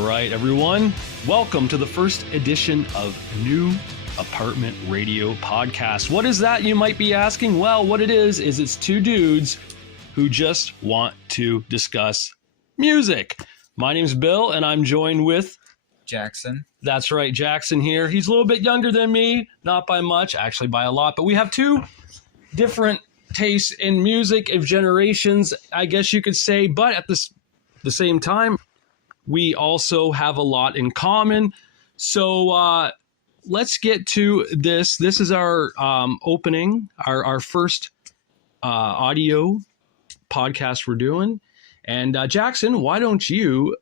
right, everyone. Welcome to the first edition of New Apartment Radio Podcast. What is that, you might be asking? Well, what it is it's two dudes who just want to discuss music. My name's Bill, and I'm joined with Jackson. That's right, Jackson here. He's a little bit younger than me, not by much, actually by a lot, but we have two different tastes in music of generations, I guess you could say, but at the same time, we also have a lot in common. So let's get to this. This is our opening, our first audio podcast we're doing. And Jackson, why don't you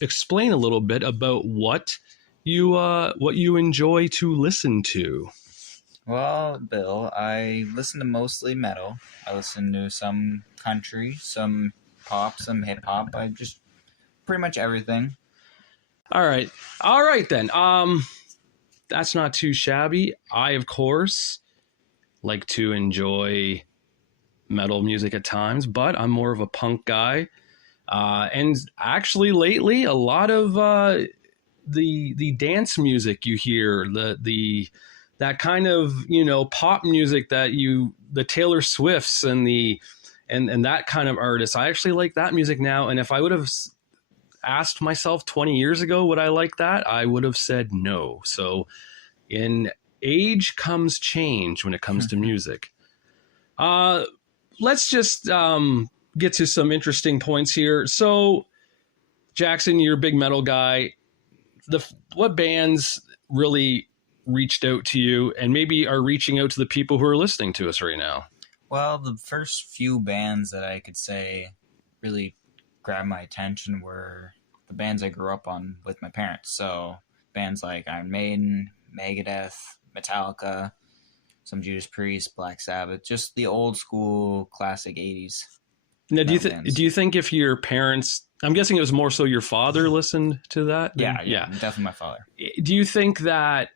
explain a little bit about what you enjoy to listen to? Well, Bill, I listen to mostly metal. I listen to some country, some pop, some hip hop. I just pretty much everything. All right then. That's not too shabby. I, of course, like to enjoy metal music at times, but I'm more of a punk guy. And actually, lately, a lot of the dance music you hear, that kind of, pop music the Taylor Swifts and that kind of artist. I actually like that music now. And if I would have asked myself 20 years ago, would I like that? I would have said no. So in age comes change when it comes to music. Let's just get to some interesting points here. So Jackson, you're a big metal guy. What bands really reached out to you and maybe are reaching out to the people who are listening to us right now? Well, the first few bands that I could say really grabbed my attention were the bands I grew up on with my parents. So bands like Iron Maiden, Megadeth, Metallica, some Judas Priest, Black Sabbath, just the old school classic 80s. Now, do you think if your parents, I'm guessing it was more so your father listened to that? Yeah, definitely my father. Do you think that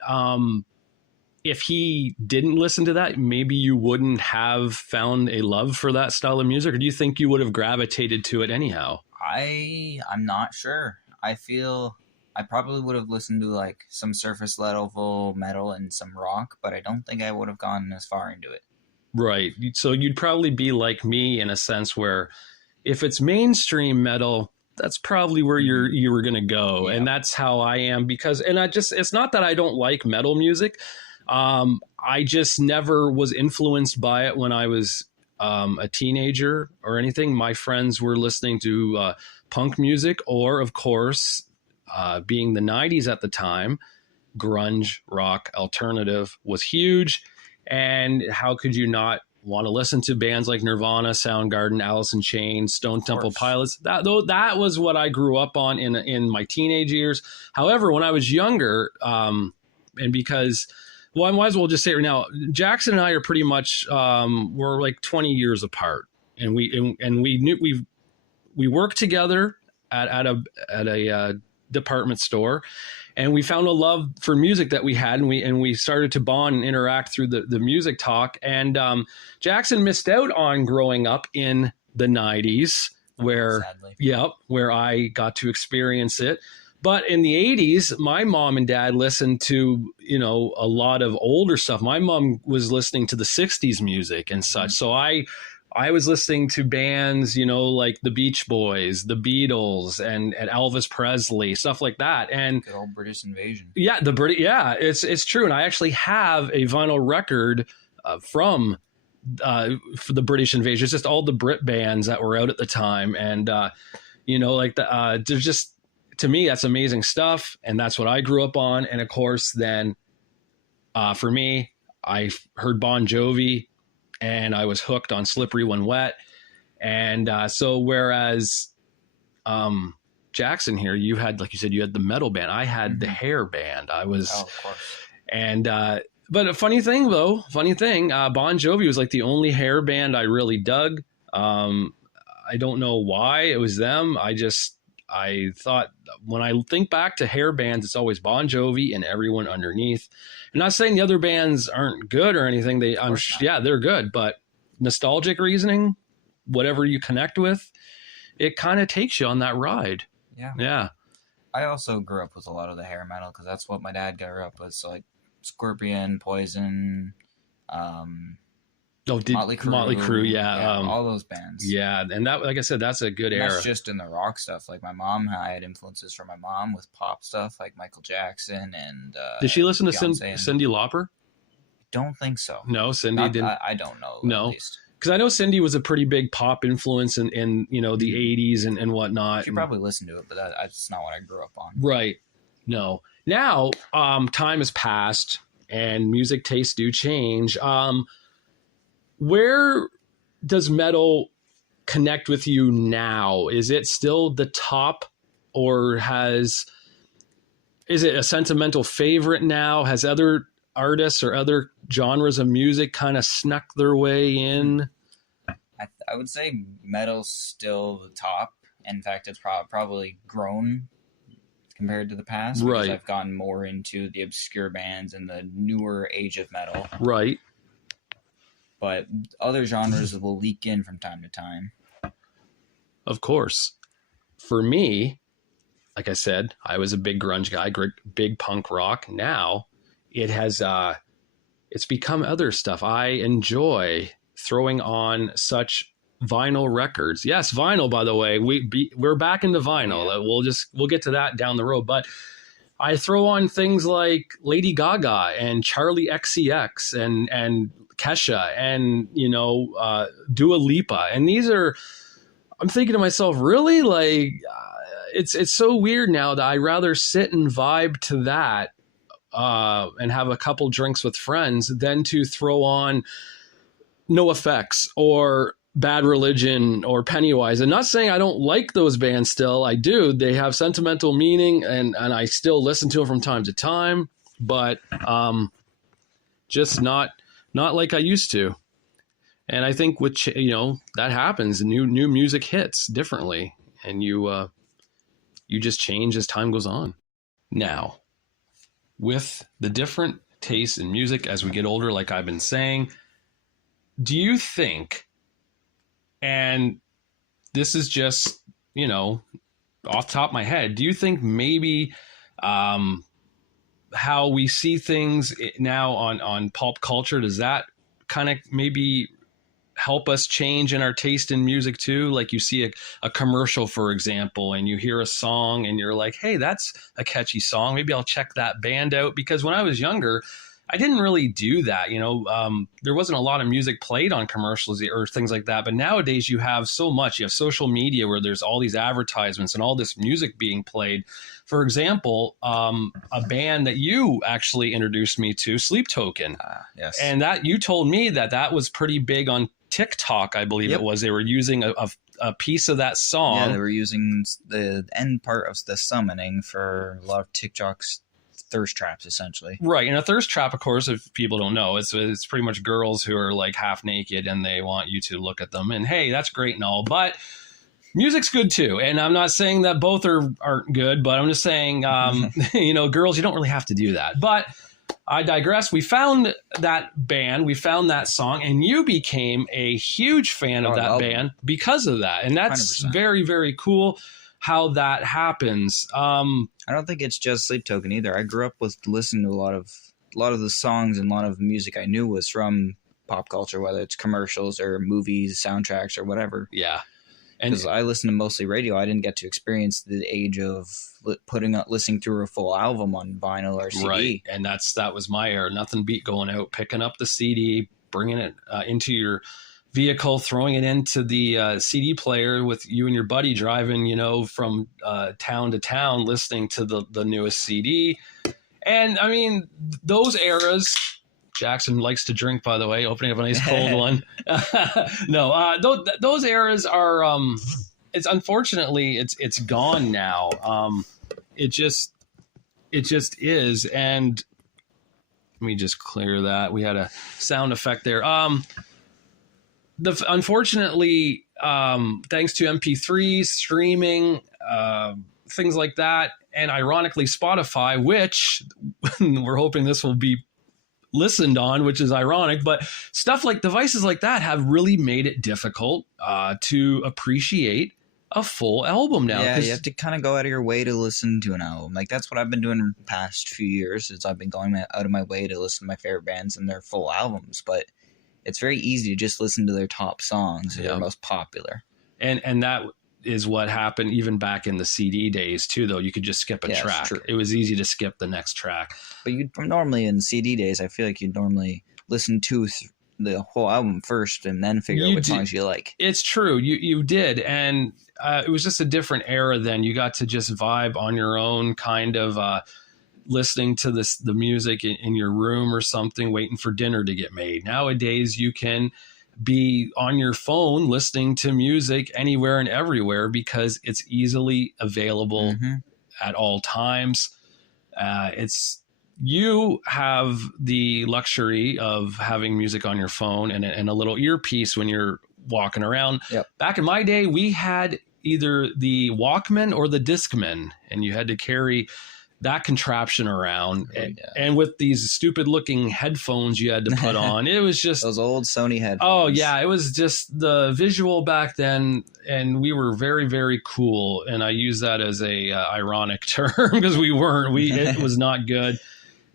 if he didn't listen to that, maybe you wouldn't have found a love for that style of music? Or do you think you would have gravitated to it anyhow? I'm not sure. I feel I probably would have listened to like some surface level metal and some rock, but I don't think I would have gone as far into it. Right. So you'd probably be like me in a sense where if it's mainstream metal, that's probably where you were going to go. Yep. And that's how I am it's not that I don't like metal music. I just never was influenced by it when I was a teenager or anything. My friends were listening to punk music or, of course, being the 90s at the time, grunge, rock, alternative was huge. And how could you not want to listen to bands like Nirvana, Soundgarden, Alice in Chains, Stone Temple Pilots? That was what I grew up on in my teenage years. However, when I was younger, and because, well, I might as well just say it right now, Jackson and I are pretty much we're like 20 years apart, and we worked together at a department store. And we found a love for music that we had, and we started to bond and interact through the music talk. And Jackson missed out on growing up in the 90s, where I got to experience it. But in the 80s, my mom and dad listened to, a lot of older stuff. My mom was listening to the 60s music and such. So I was listening to bands, like the Beach Boys, the Beatles, and Elvis Presley, stuff like that. And good old British Invasion. Yeah, it's true. And I actually have a vinyl record from for the British Invasion. It's just all the Brit bands that were out at the time. And, there's just, to me, that's amazing stuff. And that's what I grew up on. And of course, then for me, I heard Bon Jovi, and I was hooked on Slippery When Wet. And so whereas Jackson here, you had, like you said, you had the metal band. I had the hair band. I was, of course. And but a funny thing, Bon Jovi was like the only hair band I really dug. I don't know why it was them. I thought when I think back to hair bands, it's always Bon Jovi and everyone underneath. I'm not saying the other bands aren't good or anything. They're good, but nostalgic reasoning, whatever you connect with, it kind of takes you on that ride. Yeah. Yeah. I also grew up with a lot of the hair metal because that's what my dad grew up with. So like Scorpion, Poison, um, Oh, did Motley Crue? Yeah, all those bands. yeah, and that, like I said, that's a good And era. that's just in the rock stuff. Like my mom, I had influences from my mom with pop stuff, like Michael Jackson and. Did she listen to Beyonce Cyndi Lauper? Don't think so. No, Cindy didn't. I don't know. No, at least. Because I know Cindy was a pretty big pop influence in the 80s and whatnot. She probably listened to it, but that's not what I grew up on. Right. No. Now, time has passed and music tastes do change. Where does metal connect with you now? Is it still the top, or is it a sentimental favorite now? Has other artists or other genres of music kind of snuck their way in? I would say metal's still the top. In fact, it's probably grown compared to the past. Because I've gotten more into the obscure bands and the newer age of metal. Right. But other genres will leak in from time to time. Of course. For me, like I said, I was a big grunge guy, big punk rock. Now it has it's become other stuff. I enjoy throwing on such vinyl records. Yes, vinyl, by the way. We're back into vinyl. Yeah. We'll get to that down the road, but I throw on things like Lady Gaga and Charlie XCX and Kesha and Dua Lipa, and these are. I'm thinking to myself, really, like it's so weird now that I rather sit and vibe to that and have a couple drinks with friends than to throw on No Effects or Bad Religion or Pennywise. And not saying I don't like those bands still. I do. They have sentimental meaning and I still listen to them from time to time, but just not like I used to. And I think that happens. New music hits differently, and you just change as time goes on. Now, with the different tastes in music as we get older, like I've been saying, do you think, and this is just, off the top of my head, do you think maybe how we see things now on pop culture, does that kind of maybe help us change in our taste in music too? Like you see a commercial, for example, and you hear a song and you're like, hey, that's a catchy song. Maybe I'll check that band out. Because when I was younger, I didn't really do that. There wasn't a lot of music played on commercials or things like that. But nowadays you have so much. You have social media where there's all these advertisements and all this music being played. For example, a band that you actually introduced me to, Sleep Token. Yes. And that you told me that was pretty big on TikTok, I believe it was. They were using a piece of that song. Yeah, they were using the end part of the summoning for a lot of TikTok's thirst traps, essentially. Right. And a thirst trap, of course, if people don't know, it's pretty much girls who are like half naked and they want you to look at them. And hey, that's great and all, but music's good too. And I'm not saying that both aren't good, but I'm just saying, girls, you don't really have to do that. But I digress. We found that band, we found that song, and you became a huge fan of that band because of that. And that's 100%. Very, very cool how that happens. I don't think it's just Sleep Token either. I grew up with listening to a lot of the songs, and a lot of music I knew was from pop culture, whether it's commercials or movies, soundtracks, or whatever. Yeah. Because I listened to mostly radio, I didn't get to experience the age of listening through a full album on vinyl or CD. Right, and that was my era. Nothing beat going out, picking up the CD, bringing it into your vehicle, throwing it into the CD player with you and your buddy driving, from town to town, listening to the newest CD. And I mean, those eras. Jackson likes to drink, by the way, opening up a nice cold one. No, those eras are, it's unfortunately, it's gone now. It just is. And let me just clear that. We had a sound effect there. Unfortunately, thanks to MP3s, streaming, things like that, and ironically Spotify, which we're hoping this will be listened on, which is ironic, but stuff like devices like that have really made it difficult to appreciate a full album now. Yeah, you have to kind of go out of your way to listen to an album. Like, that's what I've been doing the past few years, is I've been going out of my way to listen to my favorite bands and their full albums. But it's very easy to just listen to their top songs, their most popular. And that is what happened even back in the CD days too, though. You could just skip a track. It was easy to skip the next track. But you normally in CD days, I feel like you'd normally listen to the whole album first and then figure out which songs you like. It's true. You did. And it was just a different era then. You got to just vibe on your own, kind of listening to the music in your room or something, waiting for dinner to get made. Nowadays, you can be on your phone listening to music anywhere and everywhere because it's easily available at all times. You have the luxury of having music on your phone and a little earpiece when you're walking around. Yep. Back in my day, we had either the Walkman or the Discman, and you had to carry that contraption around. And with these stupid looking headphones you had to put on, it was just those old Sony headphones. Oh yeah, it was just the visual back then, and we were very, very cool. And I use that as a ironic term because we weren't. It was not good,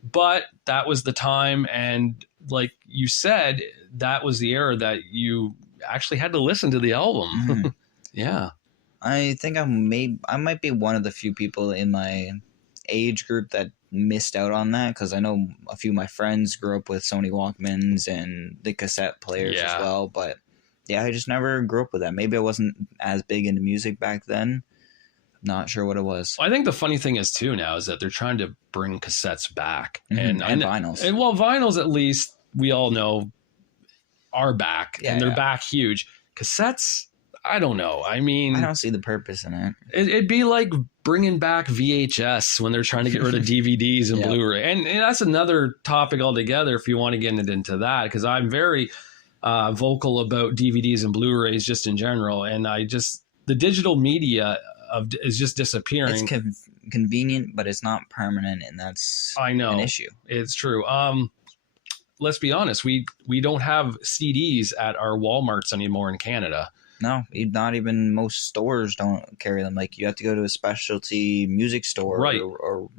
but that was the time. And like you said, that was the era that you actually had to listen to the album. Yeah, I think I might be one of the few people in my age group that missed out on that, because I know a few of my friends grew up with Sony Walkmans and the cassette players as well, but yeah, I just never grew up with that. Maybe I wasn't as big into music back then. Not sure what it was. I think the funny thing is too now is that they're trying to bring cassettes back and vinyls. And well, vinyls, at least we all know, are back, and they're back huge. Cassettes, I don't know. I mean, I don't see the purpose in it. It'd be like bringing back VHS when they're trying to get rid of DVDs and Blu-ray. And that's another topic altogether if you want to get into that, because I'm very vocal about DVDs and Blu-rays just in general. And the digital media is just disappearing. It's convenient, but it's not permanent, and that's an issue. It's true. Let's be honest. We don't have CDs at our Walmarts anymore in Canada. No, not even most stores don't carry them. Like, you have to go to a specialty music store or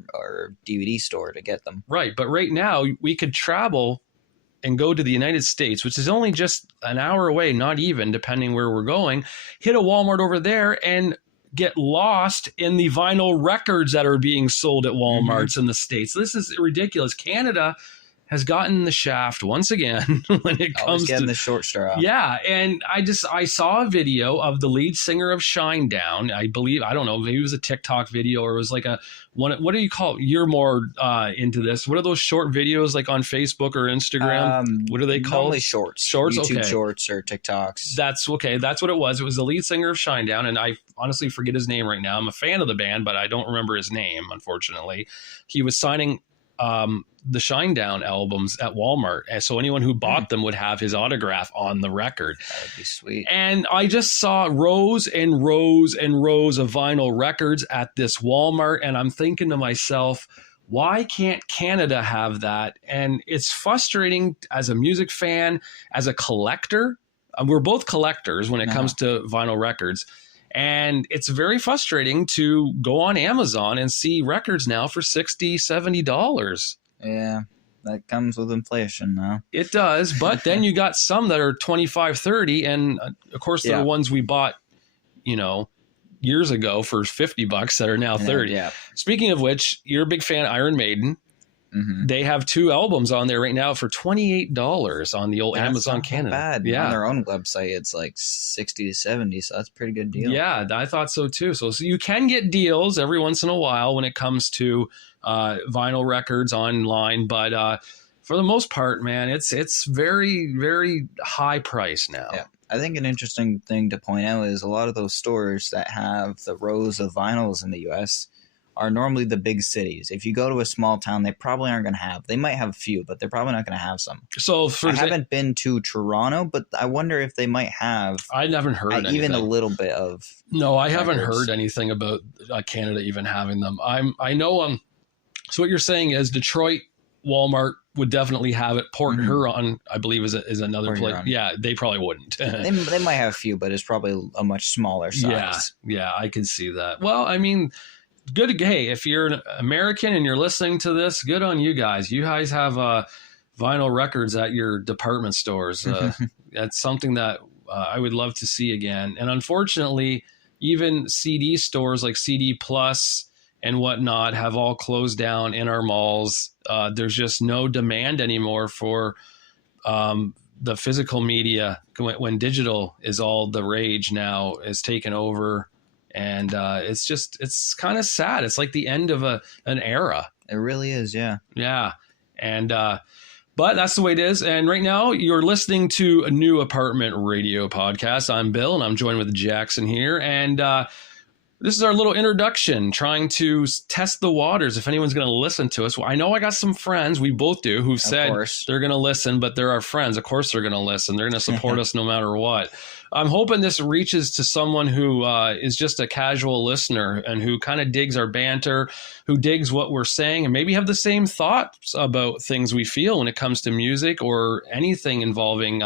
DVD store to get them. Right. But right now we could travel and go to the United States, which is only just an hour away, not even, depending where we're going, hit a Walmart over there and get lost in the vinyl records that are being sold at Walmarts in the States. This is ridiculous. Canada has gotten the shaft once again when it comes to the short straw. Yeah, and I saw a video of the lead singer of Shinedown. I don't know, maybe it was a TikTok video or it was like what do you call it? You're more into this. What are those short videos like on Facebook or Instagram? What are they called? Normally shorts. Shorts, YouTube shorts or TikToks. That's okay. That's what it was. It was the lead singer of Shinedown, and I honestly forget his name right now. I'm a fan of the band, but I don't remember his name, unfortunately. He was signing the Shinedown albums at Walmart, and so anyone who bought them would have his autograph on the record. That would be sweet. And I just saw rows and rows and rows of vinyl records at this Walmart, and I'm thinking to myself, why can't Canada have that? And it's frustrating as a music fan, as a collector. We're both collectors when it comes to vinyl records. And it's very frustrating to go on Amazon and see records now for $60, $70. Yeah, that comes with inflation now. It does, but then you got some that are $25, $30, and of course the ones we bought, years ago for $50 that are now $30. Yeah. Speaking of which, you're a big fan of Iron Maiden. They have 2 albums on there right now for $28 on the old Amazon Canada. Bad. Yeah. On their own website, it's like 60 to 70, so that's a pretty good deal. Yeah, I thought so too. So you can get deals every once in a while when it comes to vinyl records online, but for the most part, man, it's very, very high price now. Yeah. I think an interesting thing to point out is a lot of those stores that have the rows of vinyls in the U.S. are normally the big cities. If you go to a small town, they probably aren't going to have. They might have a few, but they're probably not going to have some. So I haven't been to Toronto, but I wonder if they might have. I haven't heard anything. Even a little bit of. No, I haven't heard anything about Canada even having them. I know. So what you're saying is Detroit Walmart would definitely have it. Port Huron, I believe, is another Port place. Huron. Yeah, they probably wouldn't. They might have a few, but it's probably a much smaller size. Yeah, I can see that. Well, I mean, good. Hey, if you're an American and you're listening to this, good on you guys. You guys have vinyl records at your department stores. That's something that I would love to see again. And unfortunately, even CD stores like CD Plus and whatnot have all closed down in our malls. There's just no demand anymore for the physical media when digital is all the rage now, is taken over. And it's kind of sad. It's like the end of an era. It really is, yeah. Yeah. And but that's the way it is. And right now you're listening to a New Apartment Radio podcast. I'm Bill, and I'm joined with Jackson here. And this is our little introduction, trying to test the waters if anyone's going to listen to us. Well, I know I got some friends, we both do, who've said they're going to listen, but they're our friends. Of course they're going to listen. They're going to support us no matter what. I'm hoping this reaches to someone who is just a casual listener and who kind of digs our banter, who digs what we're saying, and maybe have the same thoughts about things we feel when it comes to music or anything involving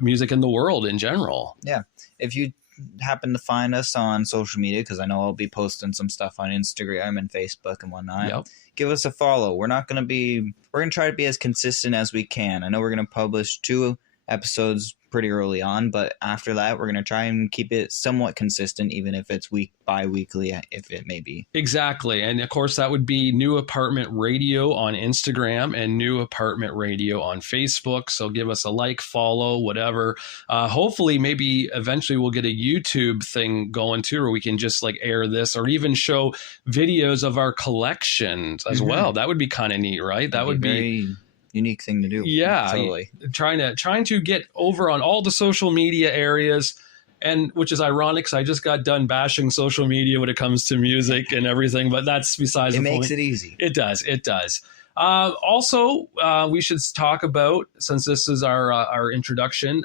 music in the world in general. Yeah. If you happen to find us on social media, because I know I'll be posting some stuff on Instagram and Facebook and whatnot, give us a follow. We're going to try to be as consistent as we can. I know we're going to publish 2 episodes pretty early on, but after that we're going to try and keep it somewhat consistent, even if it's bi-weekly, if it may be. Exactly. And of course that would be New Apartment Radio on Instagram and New Apartment Radio on Facebook. So give us a like, follow, whatever. Hopefully maybe eventually we'll get a YouTube thing going too, where we can just like air this or even show videos of our collections as well. That would be kind of neat, right? That would be very unique thing to do. Yeah, totally. Trying to get over on all the social media areas, and which is ironic because I just got done bashing social media when it comes to music and everything, but that's besides the point. It makes it easy. It does. Also, we should talk about, since this is our introduction,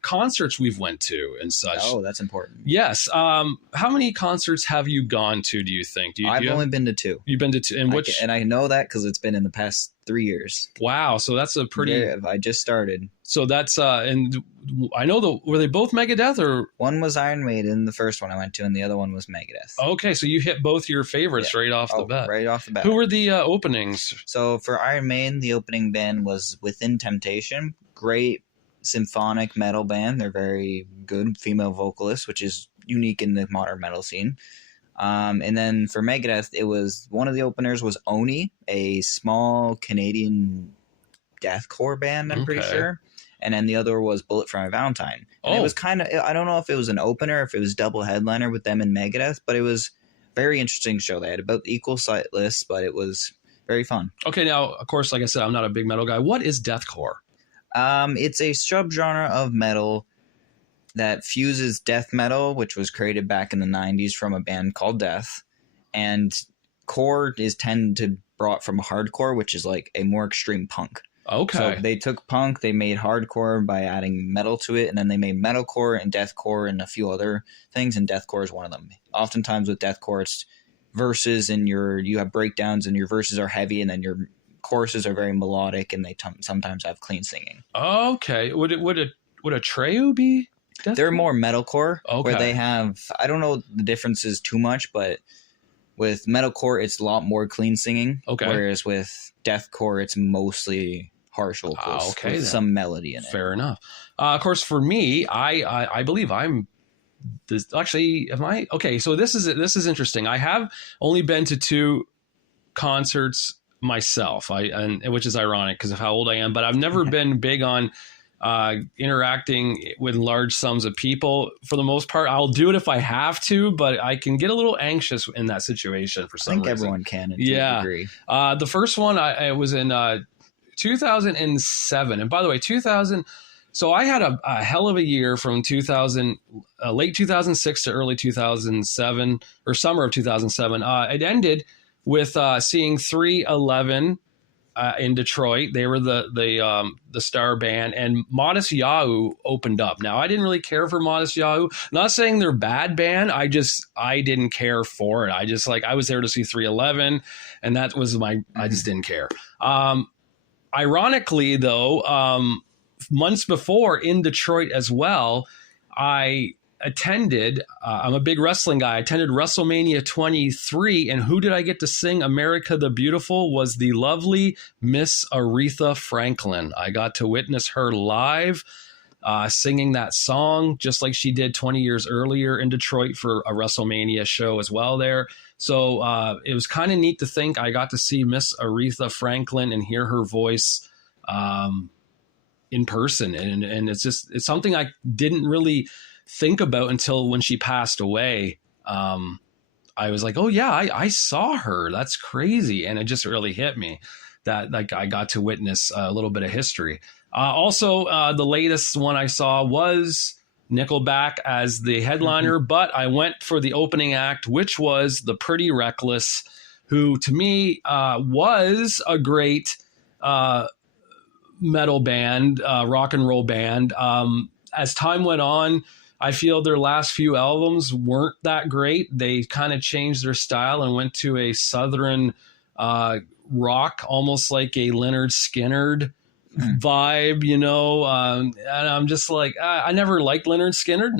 concerts we've went to and such. Oh, that's important. Yes. How many concerts have you gone to, do you think? I've only been to 2. You've been to 2. And I know that because it's been in the past 3 years. Wow. So that's a pretty... Yeah, I just started. So that's... and I know were they both Megadeth or... One was Iron Maiden, the first one I went to, and the other one was Megadeth. Okay. So you hit both your favorites right off the bat. Right off the bat. Who were the openings? So for Iron Maiden, the opening band was Within Temptation. Great symphonic metal band. They're very good female vocalists, which is unique in the modern metal scene. And then for Megadeth, it was one of the openers was Oni, a small Canadian deathcore band, I'm pretty sure. And then the other was Bullet for My Valentine. And it was kind of, I don't know if it was an opener, if it was double headliner with them and Megadeth, but it was a very interesting show. They had about equal set lists, but it was very fun. Okay, now, of course, like I said, I'm not a big metal guy. What is deathcore? It's a subgenre of metal that fuses death metal, which was created back in the 90s from a band called Death, and core is tend to brought from hardcore, which is like a more extreme punk. Okay. So they took punk, they made hardcore by adding metal to it, and then they made metalcore and deathcore and a few other things, and deathcore is one of them. Oftentimes with deathcore, it's verses and you have breakdowns and your verses are heavy, and then your choruses are very melodic, and they sometimes have clean singing. Okay. Would a Treyu be deathcore? They're more metalcore, where Okay. they have, I don't know the differences too much, but with metalcore, it's a lot more clean singing. Okay. Whereas with deathcore, it's mostly harsh vocals okay, with then. some melody in it. Fair enough. Of course, for me, I believe I'm. Actually, am I? Okay, so this is interesting. I have only been to 2 concerts myself, which is ironic because of how old I am. But I've never been big on interacting with large sums of people. For the most part, I'll do it if I have to, but I can get a little anxious in that situation for some reason. I think everyone can to a degree. The first one I was in 2007, and by the way, 2000. So I had a hell of a year from late 2006 to early 2007 or summer of 2007. It ended with seeing 311 in Detroit. They were the star band, and Modest Yahoo opened up. Now I didn't really care for Modest Yahoo. Not saying they're a bad band. I didn't care for it. I was there to see 311, and that was I just didn't care. ironically, though, months before in Detroit as well, I attended, I'm a big wrestling guy. I attended WrestleMania 23. And who did I get to sing America the Beautiful? Was the lovely Miss Aretha Franklin. I got to witness her live singing that song, just like she did 20 years earlier in Detroit for a WrestleMania show as well there. So it was kind of neat to think I got to see Miss Aretha Franklin and hear her voice in person. And it's something I didn't really think about until when she passed away. I was like, oh yeah, I saw her. That's crazy. And it just really hit me that like I got to witness a little bit of history. Also, the latest one I saw was Nickelback as the headliner, but I went for the opening act, which was the Pretty Reckless, who to me was a great metal band, rock and roll band. As time went on, I feel their last few albums weren't that great. They kind of changed their style and went to a southern rock, almost like a Lynyrd Skynyrd vibe, you know. And I'm just like, I never liked Lynyrd Skynyrd.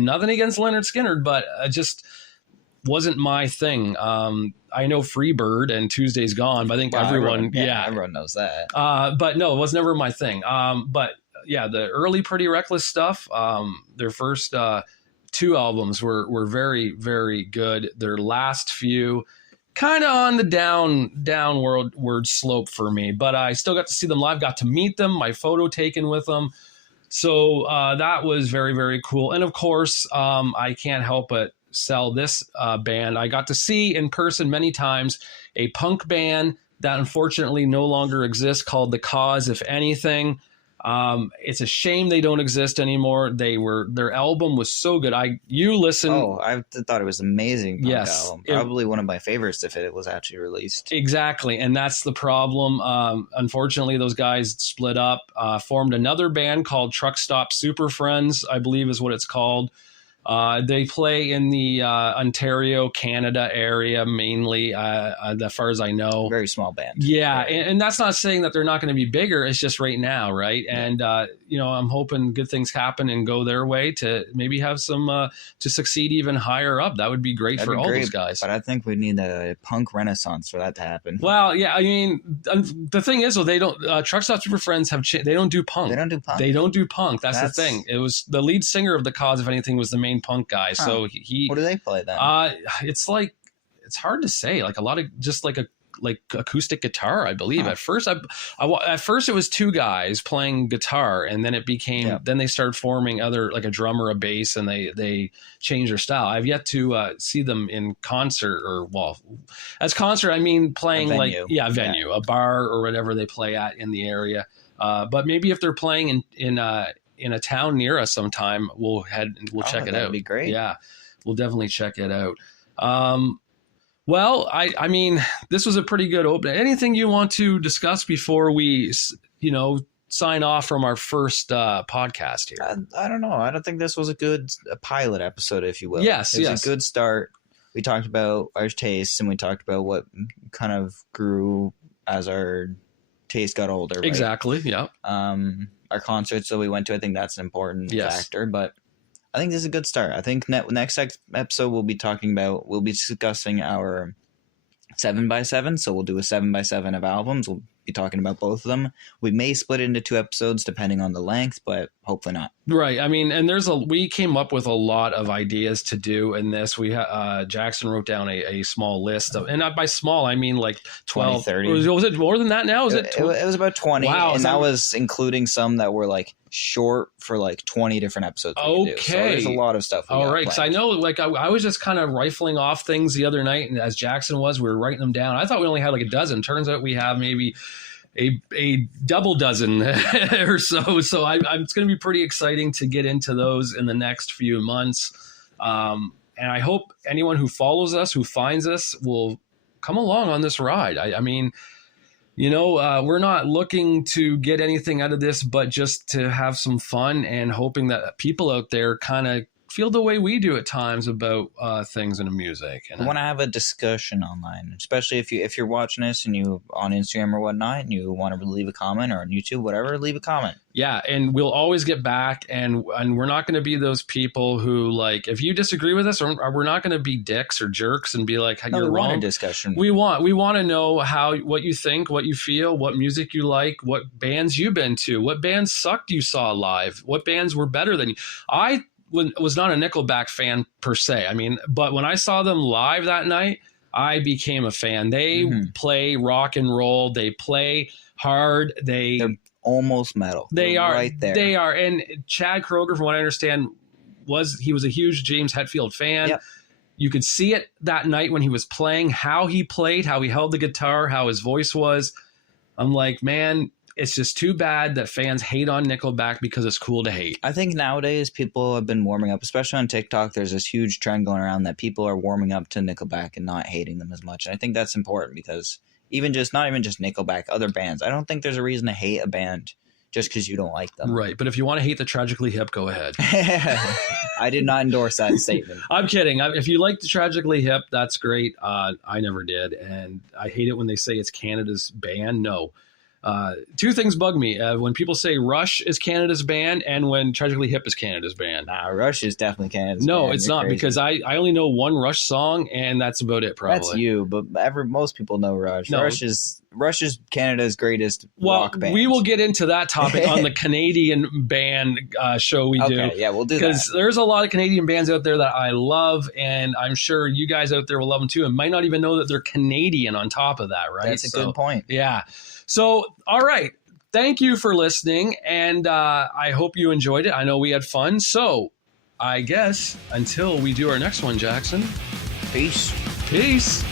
Nothing against Lynyrd Skynyrd, but it just wasn't my thing. I know Freebird and Tuesday's Gone, but I think everyone knows that. But no, it was never my thing. But yeah, the early Pretty Reckless stuff, their first two albums were very, very good. Their last few, kind of on the downward slope for me, but I still got to see them live, got to meet them, my photo taken with them. So that was very, very cool. And of course, I can't help but sell this band. I got to see in person many times a punk band that unfortunately no longer exists called The Cause, if anything. It's a shame they don't exist anymore. Their album was so good. You listened. Oh, I thought it was amazing. Yes. Album. Probably one of my favorites if it was actually released. Exactly. And that's the problem. Unfortunately, those guys split up, formed another band called Truck Stop Super Friends, I believe is what it's called. They play in the Ontario, Canada area mainly, as far as I know. Very small band. Yeah, and that's not saying that they're not going to be bigger. It's just right now, right? Yeah. And, I'm hoping good things happen and go their way to maybe have some to succeed even higher up. That would be great for all those guys. But I think we need a punk renaissance for that to happen. Well, yeah, I mean, the thing is, though, they don't. Truck Stop Super Friends they don't do punk. They don't do punk. They don't do punk. That's the thing. It was the lead singer of The Cause, if anything, was the main punk guy. Huh. So he. What do they play then? It's hard to say. Like a lot of just like acoustic guitar, I believe. Huh. At first, at first it was two guys playing guitar, and then it became. Then they started forming other like a drummer, a bass, and they changed their style. I've yet to see them in concert, as concert I mean playing venue, a bar or whatever they play at in the area. But maybe if they're playing in a town near us sometime, we'll check it out. That'd be great. Yeah, we'll definitely check it out. Well, I mean, this was a pretty good opening. Anything you want to discuss before we, sign off from our first podcast here? I don't know. I don't think this was a pilot episode, if you will. Yes, it was a good start. We talked about our tastes, and we talked about what kind of grew as our taste got older. Right? Exactly. Yeah. Our concerts that we went to, I think that's an important factor, but I think this is a good start. I think next episode we'll be discussing our 7x7. So we'll do a 7x7 of albums. We'll be talking about both of them. We may split it into 2 episodes depending on the length, but hopefully not. Right. I mean, and we came up with a lot of ideas to do in this. Jackson wrote down a small list of, and by small, I mean like 12, 30. Was it more than that now? It was about 20. Wow. And that was including some that were like short for like 20 different episodes. Okay. So there's a lot of stuff. All right. Because I know like I was just kind of rifling off things the other night, and as Jackson we were writing them down. I thought we only had like a dozen. Turns out we have maybe a double dozen or so. So it's going to be pretty exciting to get into those in the next few months. And I hope anyone who follows us, who finds us, will come along on this ride. I mean, we're not looking to get anything out of this, but just to have some fun and hoping that people out there kind of feel the way we do at times about things in music. And I want to have a discussion online, especially if you're watching this and you on Instagram or whatnot, and you want to leave a comment, or on YouTube, whatever, leave a comment. Yeah, and we'll always get back, and we're not going to be those people who, like, if you disagree with us, we're not going to be dicks or jerks and be like, No, you're we wrong. want a discussion. We want to know what you think, what you feel, what music you like, what bands you've been to, what bands sucked you saw live, what bands were better than you. I was not a Nickelback fan per se. I mean, but when I saw them live that night, I became a fan. They play rock and roll. They play hard. They're almost metal. They are right there. They are. And Chad Kroeger, from what I understand, was a huge James Hetfield fan. Yep. You could see it that night when he was playing, how he played, how he held the guitar, how his voice was. I'm like, man, it's just too bad that fans hate on Nickelback because it's cool to hate. I think nowadays people have been warming up, especially on TikTok. There's this huge trend going around that people are warming up to Nickelback and not hating them as much. And I think that's important because not even just Nickelback, other bands. I don't think there's a reason to hate a band just because you don't like them. Right. But if you want to hate the Tragically Hip, go ahead. I did not endorse that statement. I'm kidding. If you like the Tragically Hip, that's great. I never did. And I hate it when they say it's Canada's band. No. Two things bug me. When people say Rush is Canada's band and when Tragically Hip is Canada's band. Nah, Rush is definitely Canada's band. No, it's You're not crazy. because I only know one Rush song and that's about it probably. That's you, but most people know Rush. No. Rush is Canada's greatest rock band. We will get into that topic on the Canadian band show we do. Okay, yeah, we'll do that. Because there's a lot of Canadian bands out there that I love, and I'm sure you guys out there will love them too, and might not even know that they're Canadian on top of that, right? That's a good point. Yeah. So, all right. Thank you for listening, and I hope you enjoyed it. I know we had fun. So, I guess until we do our next one, Jackson. Peace. Peace.